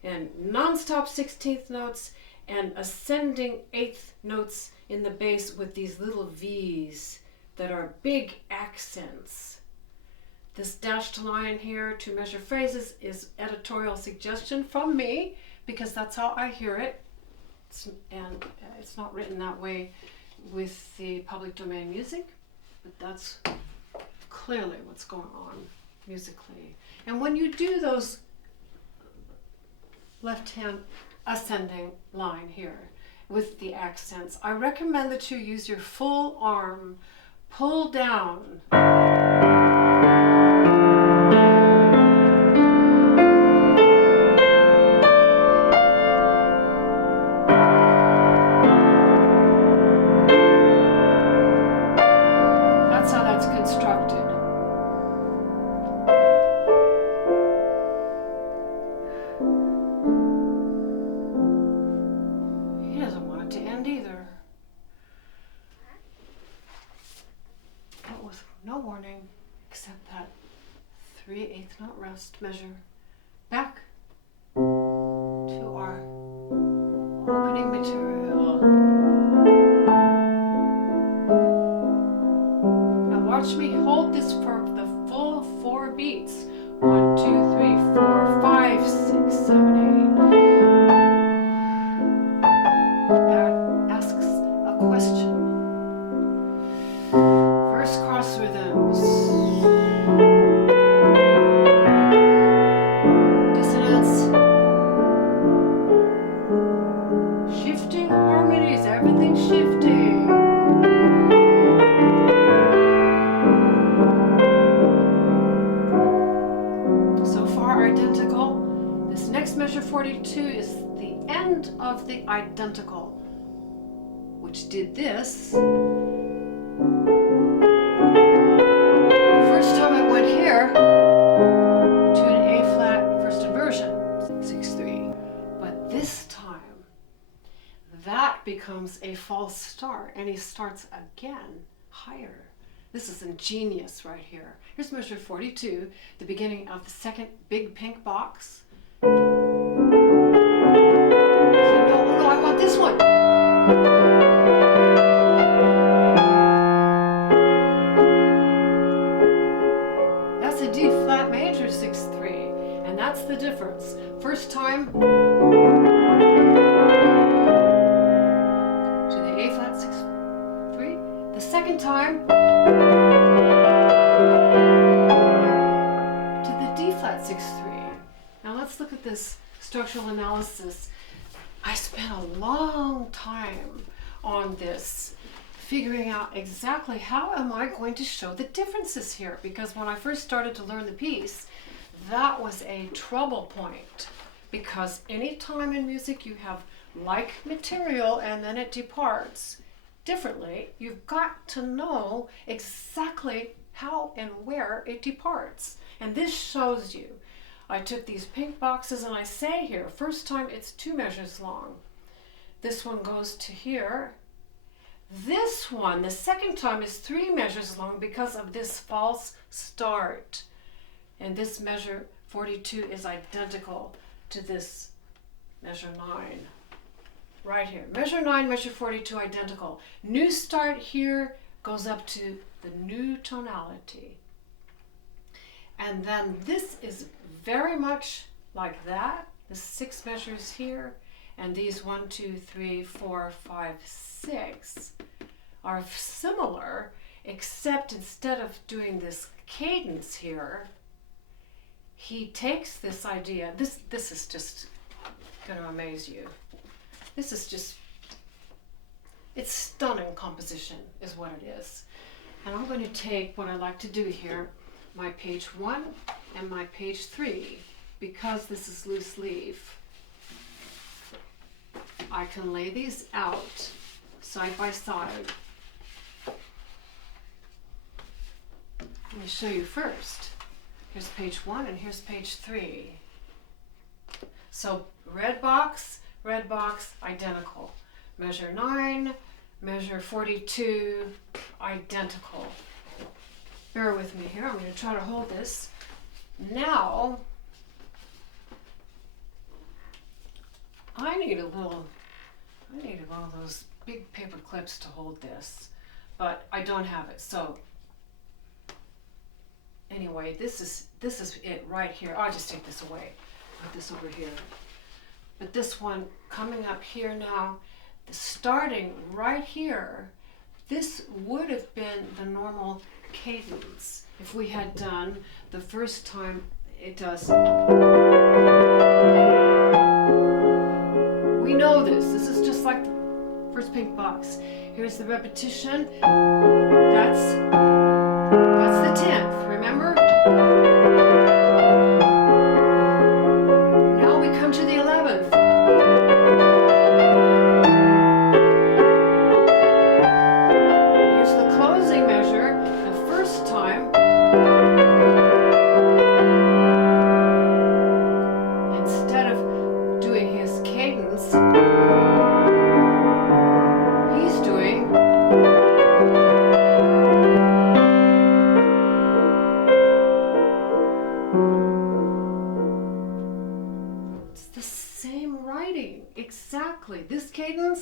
and non-stop 16th notes and ascending 8th notes in the bass with these little V's that are big accents. This dashed line here, 2-measure phrases, is editorial suggestion from me because that's how I hear it. It's not written that way with the public domain music, but that's clearly what's going on musically. And when you do those left-hand ascending line here with the accents, I recommend that you use your full arm, pull down. That's how that's constructed. He doesn't want it to end either. But with no warning except that 3/8 note rest measure back to our opening material. Now watch me hold this for the full 4 beats. 1, 2, 3, 4, 5, 6, 7, 8. That asks a question. First cross rhythms. Dissonance. Shifting harmonies, everything's shifting. So far identical. This next measure 42 is the end of the identical, which did this. First time it went here to an A flat first inversion, 6/3. But this time, that becomes a false start, and he starts again higher. This is ingenious right here. Here's measure 42, the beginning of the second big pink box. So no, I want this one. That's a D flat major 6/3, and that's the difference. First time to the A flat 6/3. The second time to the D flat 6/3. Now let's look at this structural analysis. I spent a long time on this, figuring out exactly how am I going to show the differences here, because when I first started to learn the piece, that was a trouble point, because anytime in music you have like material and then it departs differently, you've got to know exactly how and where it departs. And this shows you. I took these pink boxes and I say here, first time it's 2 measures long. This one goes to here. This one, the second time, is 3 measures long because of this false start. And this measure 42 is identical to this measure 9. Right here. Measure 9, measure 42, identical. New start here goes up to the new tonality. And then this is very much like that. The 6 measures here, and these 1, 2, 3, 4, 5, 6 are similar, except instead of doing this cadence here, he takes this idea. This is just going to amaze you. This is just, it's stunning composition is what it is. And I'm going to take what I like to do here, my page 1 and my page 3, because this is loose leaf. I can lay these out side by side. Let me show you first. Here's page 1 and here's page 3. So red box, identical. Measure 9, measure 42, identical. Bear with me here. I'm going to try to hold this. Now, I need one of those big paper clips to hold this, but I don't have it. So anyway, this is it right here. I'll just take this away. Put this over here. But this one coming up here now, starting right here, this would have been the normal cadence if we had done the first time it does. We know this. This is just like the first pink box. Here's the repetition. That's the 10th, remember? Now we come to the 11th. Here's the closing measure, the first time. Instead of doing his cadence, he's doing it's the same writing, exactly. This cadence,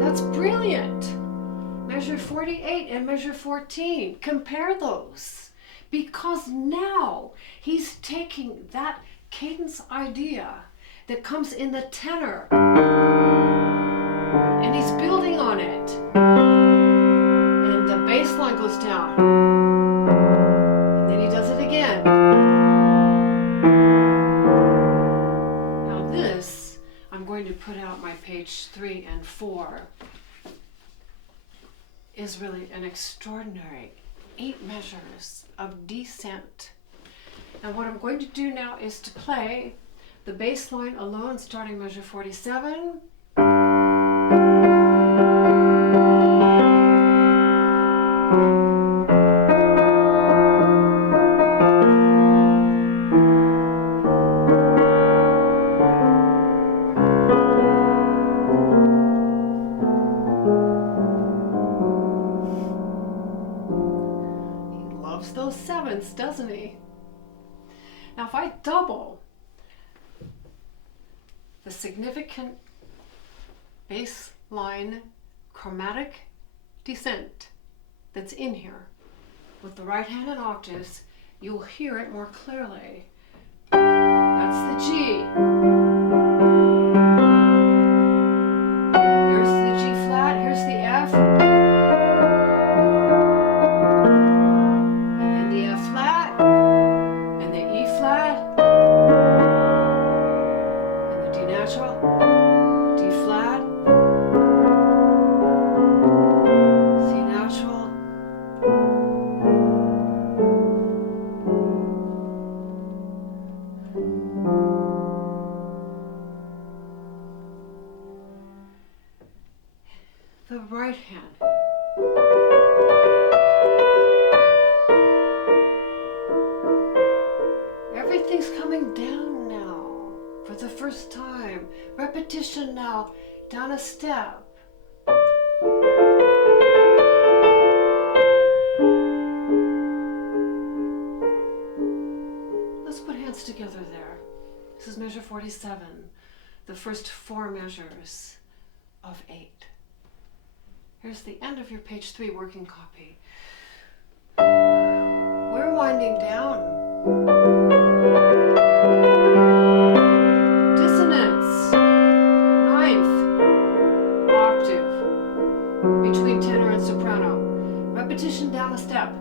that's brilliant. Measure 48 and measure 14, compare those. Because now he's taking that cadence idea that comes in the tenor and he's building on it. And the bass line goes down. And then he does it again. Now this, I'm going to put out my page 3 and 4, is really an extraordinary 8 measures of descent. And what I'm going to do now is to play the bass line alone, starting measure 47. Those 7ths, doesn't he? Now if I double the significant bass line chromatic descent that's in here with the right hand in octaves, you'll hear it more clearly. That's the G. Here's the G flat, here's the F. The right hand. Everything's coming down now for the first time. Repetition now, down a step. Let's put hands together there. This is measure 47, the first 4 measures of 8. Here's the end of your page 3 working copy. We're winding down. Dissonance, 9th octave, between tenor and soprano. a step.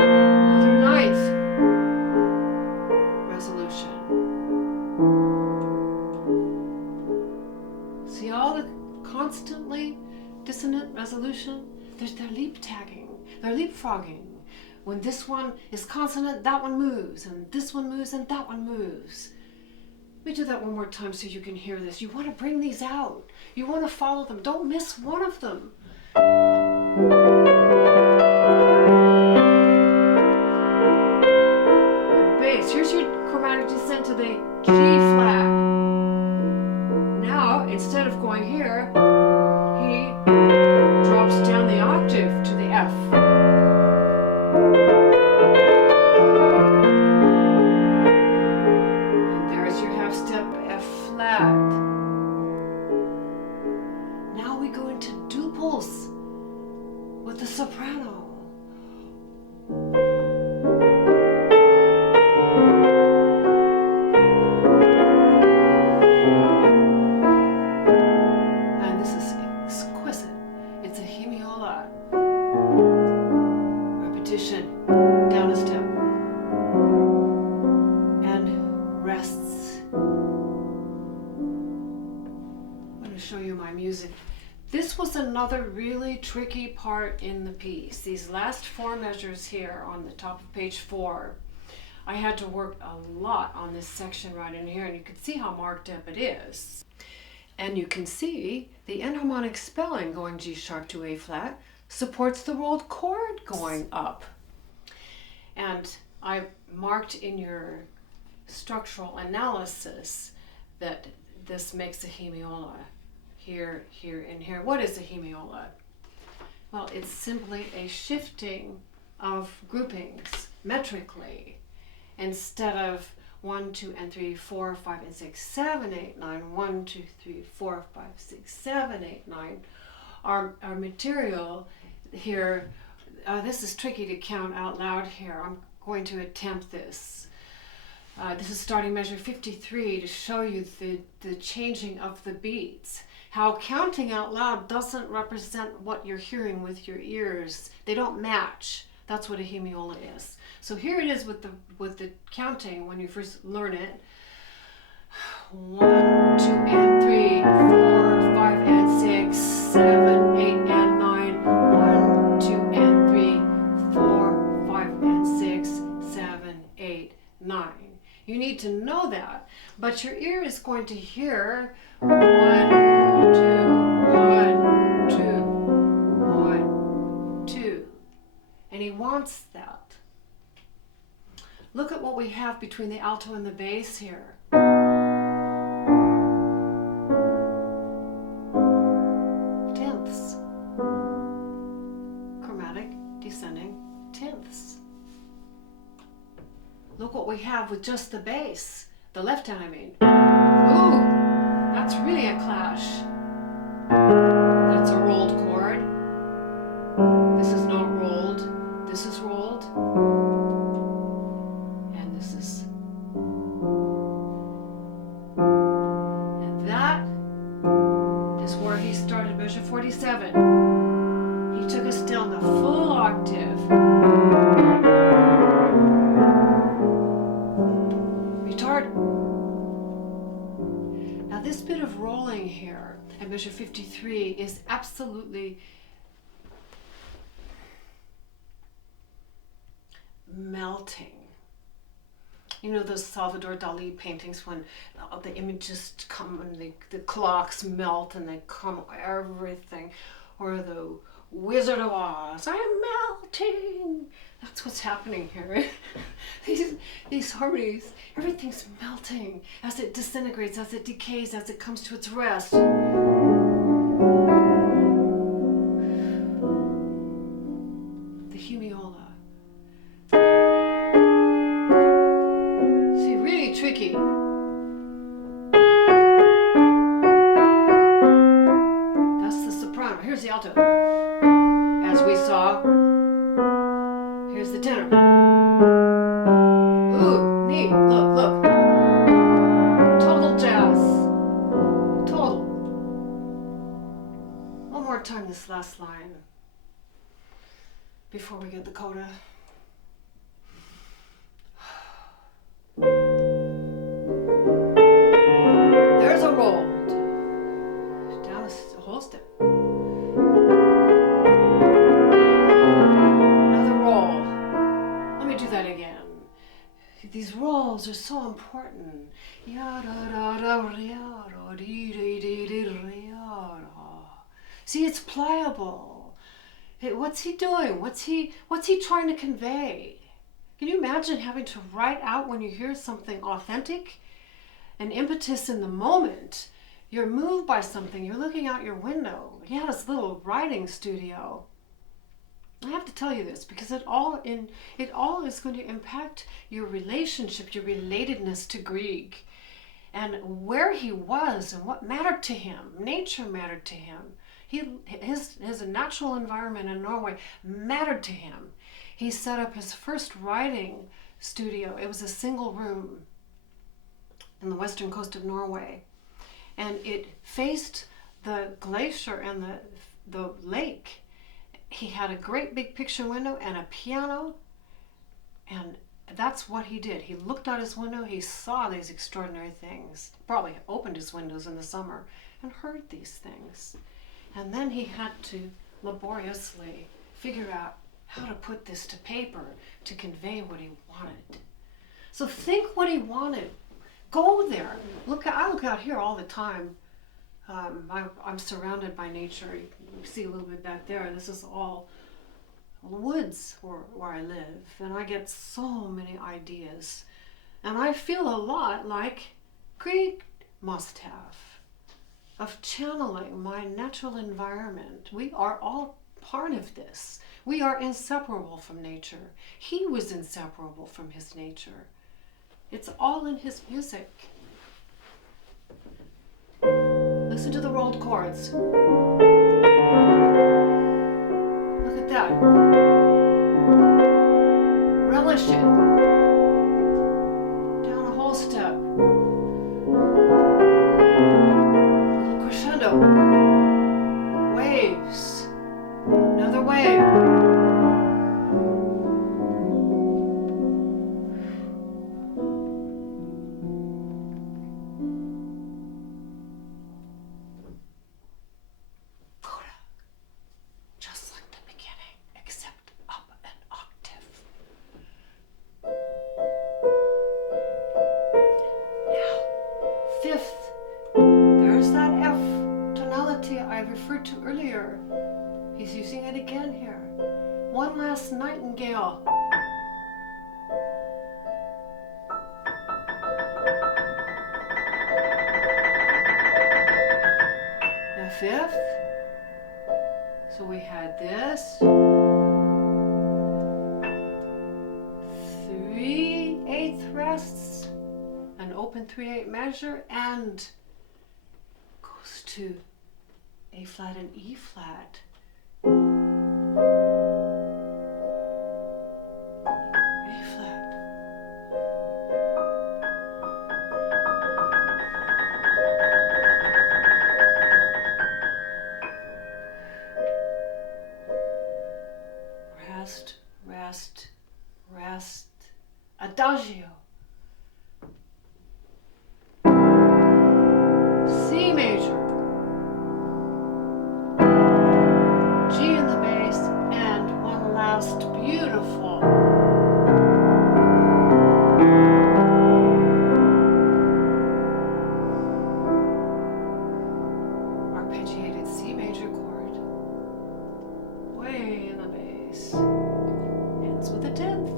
Another ninth resolution. See all the constantly dissonant resolution? They're leap tagging, they're leapfrogging. When this one is consonant, that one moves, and this one moves, and that one moves. Let me do that one more time so you can hear this. You want to bring these out. You want to follow them. Don't miss one of them. And bass. Here's your chromatic descent to the G flat. Now, instead of going here, he drops down the octave to the F. Now we go into duples with the soprano. And this is exquisite. It's a hemiola. Repetition, down a step, and rests. Show you my music. This was another really tricky part in the piece. These last four measures here on the top of page 4, I had to work a lot on this section right in here, and you can see how marked up it is. And you can see the enharmonic spelling going G sharp to A flat supports the rolled chord going up. And I marked in your structural analysis that this makes a hemiola. Here, here, and here. What is a hemiola? Well, it's simply a shifting of groupings metrically. Instead of 1, 2, and 3, 4, 5, and 6, 7, 8, 9, 1, 2, 3, 4, 5, 6, 7, 8, 9. Our material here, this is tricky to count out loud here. I'm going to attempt this. This is starting measure 53 to show you the changing of the beats. How counting out loud doesn't represent what you're hearing with your ears. They don't match. That's what a hemiola is. So here it is with the counting when you first learn it. 1, 2, and 3, 4, 5, and 6, 7, 8, and 9. 1, 2, and 3, 4, 5, and 6, 7, 8, 9. You need to know that, but your ear is going to hear 1, 2, 1, 2, 1, 2, and he wants that. Look at what we have between the alto and the bass here. Tenths. Chromatic descending tenths. Look what we have with just the bass. The left hand, I mean. Ooh, that's really a clash. That's a rolled chord. This is not rolled. This is rolled. And this is. And that is where he started measure 47. He took us down the full octave. Now this bit of rolling here at measure 53 is absolutely melting. You know those Salvador Dali paintings when the images come and the clocks melt and they come everything, or the Wizard of Oz, I am melting. That's what's happening here. these harmonies, everything's melting as it disintegrates, as it decays, as it comes to its rest. The hemiola. See, really tricky. That's the soprano. Here's the alto. As we saw, here's the tenor. Ooh, neat. Look, look. Total jazz. Total. One more time this last line before we get the coda. There's a roll. Down a whole step. Another roll. Let me do that again. These rolls are so important. See, it's pliable. What's he doing? What's he trying to convey? Can you imagine having to write out when you hear something authentic? An impetus in the moment. You're moved by something. You're looking out your window. He had his little writing studio. I have to tell you this because it all is going to impact your relationship, your relatedness to Grieg, and where he was and what mattered to him. Nature mattered to him. His natural environment in Norway mattered to him. He set up his first writing studio. It was a single room in the western coast of Norway, and it faced the glacier and the lake. He had a great big picture window and a piano, and that's what he did. He looked out his window, he saw these extraordinary things, probably opened his windows in the summer and heard these things. And then he had to laboriously figure out how to put this to paper to convey what he wanted. So think what he wanted. Go there. I look out here all the time. I'm surrounded by nature. You see a little bit back there. This is all woods where I live. And I get so many ideas. And I feel a lot like Grieg must have, of channeling my natural environment. We are all part of this. We are inseparable from nature. He was inseparable from his nature. It's all in his music. Listen to the rolled chords. Look at that. Relish it. Down a whole step. Little crescendo. Waves. Another wave. Fifth, there's that F tonality I referred to earlier. He's using it again here. One last nightingale. Now fifth, so we had this. 3/8 rests. An open 3/8 measure and goes to A flat and E flat. A flat. Rest, rest, rest. Adagio. C major, G in the bass, and one last beautiful arpeggiated C major chord, way in the bass, ends with a 10th.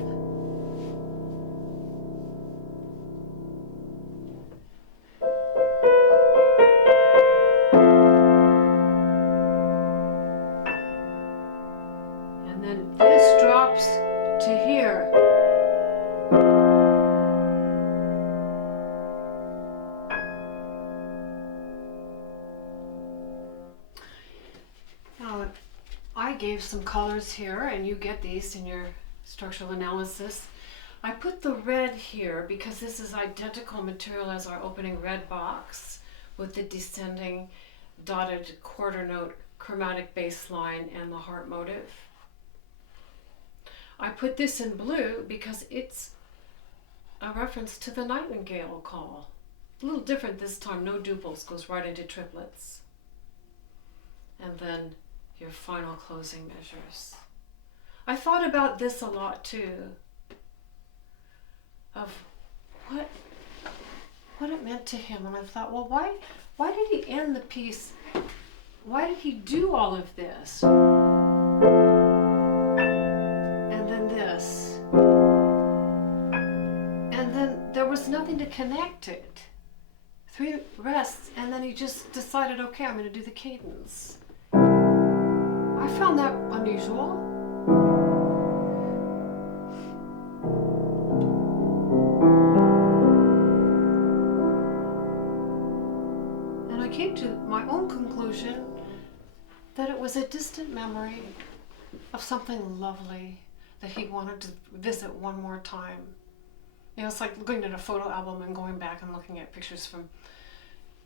And then this drops to here. Now, I gave some colors here, and you get these in your structural analysis. I put the red here because this is identical material as our opening red box with the descending dotted quarter note chromatic bass line and the heart motive. I put this in blue because it's a reference to the nightingale call. A little different this time, no duples, goes right into triplets. And then your final closing measures. I thought about this a lot too, of what it meant to him, and I thought, well, why did he end the piece? Why did he do all of this? And then this. And then there was nothing to connect it. 3 rests, and then he just decided, okay, I'm going to do the cadence. I found that unusual. And I came to my own conclusion that it was a distant memory of something lovely that he wanted to visit one more time. You know, it's like looking at a photo album and going back and looking at pictures from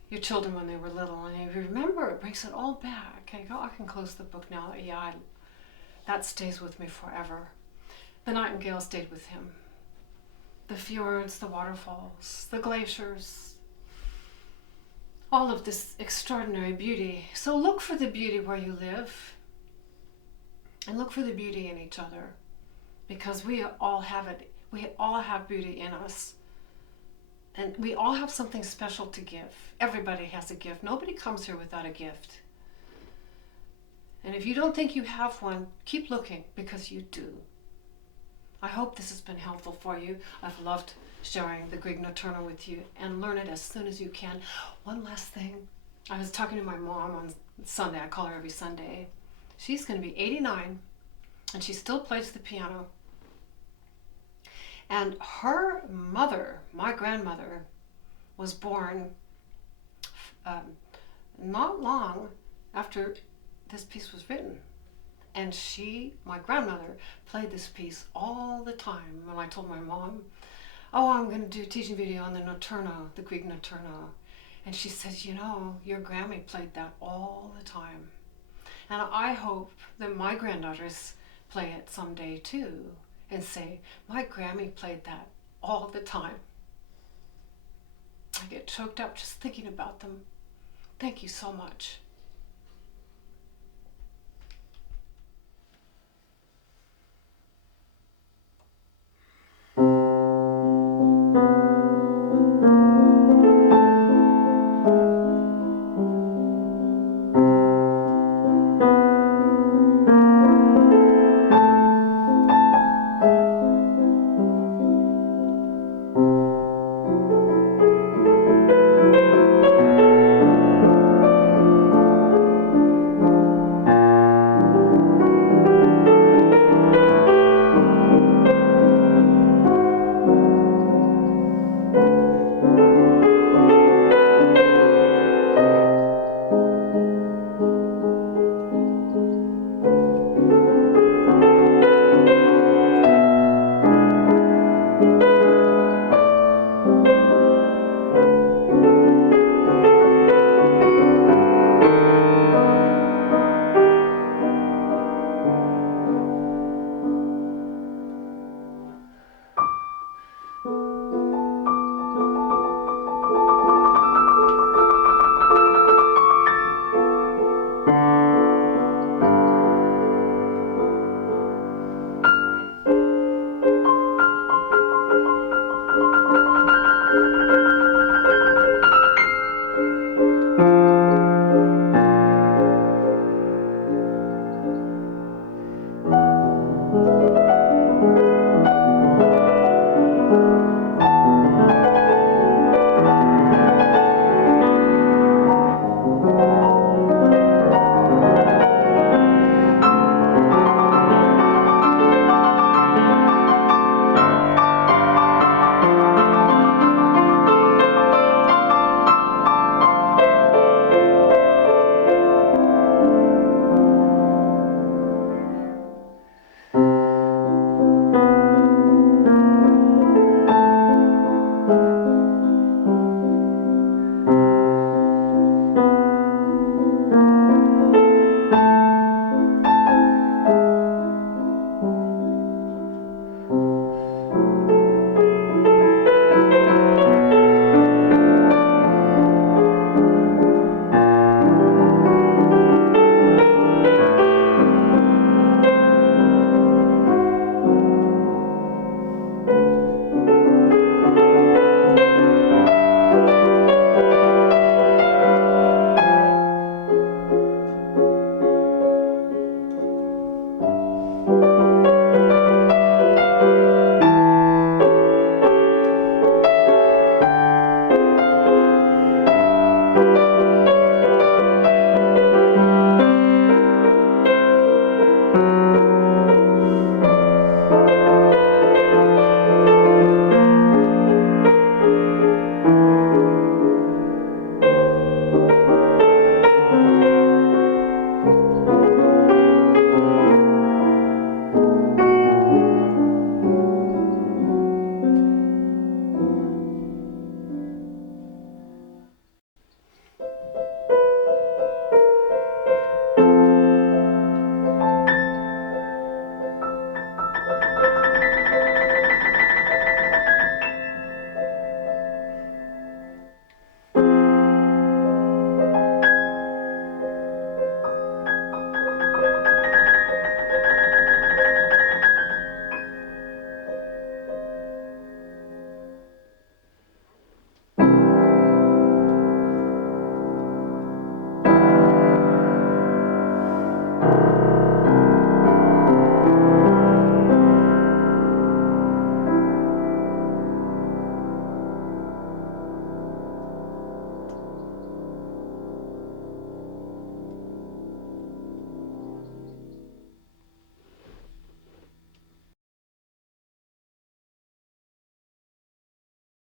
your children when they were little, and you remember, it brings it all back. And you go, I can close the book now. Yeah, that stays with me forever. The nightingale stayed with him. The fjords, the waterfalls, the glaciers, all of this extraordinary beauty. So look for the beauty where you live, and look for the beauty in each other, because we all have it. We all have beauty in us. And we all have something special to give. Everybody has a gift. Nobody comes here without a gift. And if you don't think you have one, keep looking, because you do. I hope this has been helpful for you. I've loved sharing the Grieg Notturno with you, and learn it as soon as you can. One last thing. I was talking to my mom on Sunday. I call her every Sunday. She's going to be 89, and she still plays the piano. And her mother, my grandmother, was born not long after this piece was written. And she, my grandmother, played this piece all the time. When I told my mom, oh, I'm going to do a teaching video on the Notturno, the Grieg Notturno. And she says, you know, your Grammy played that all the time. And I hope that my granddaughters play it someday too, and say, my Grammy played that all the time. I get choked up just thinking about them. Thank you so much.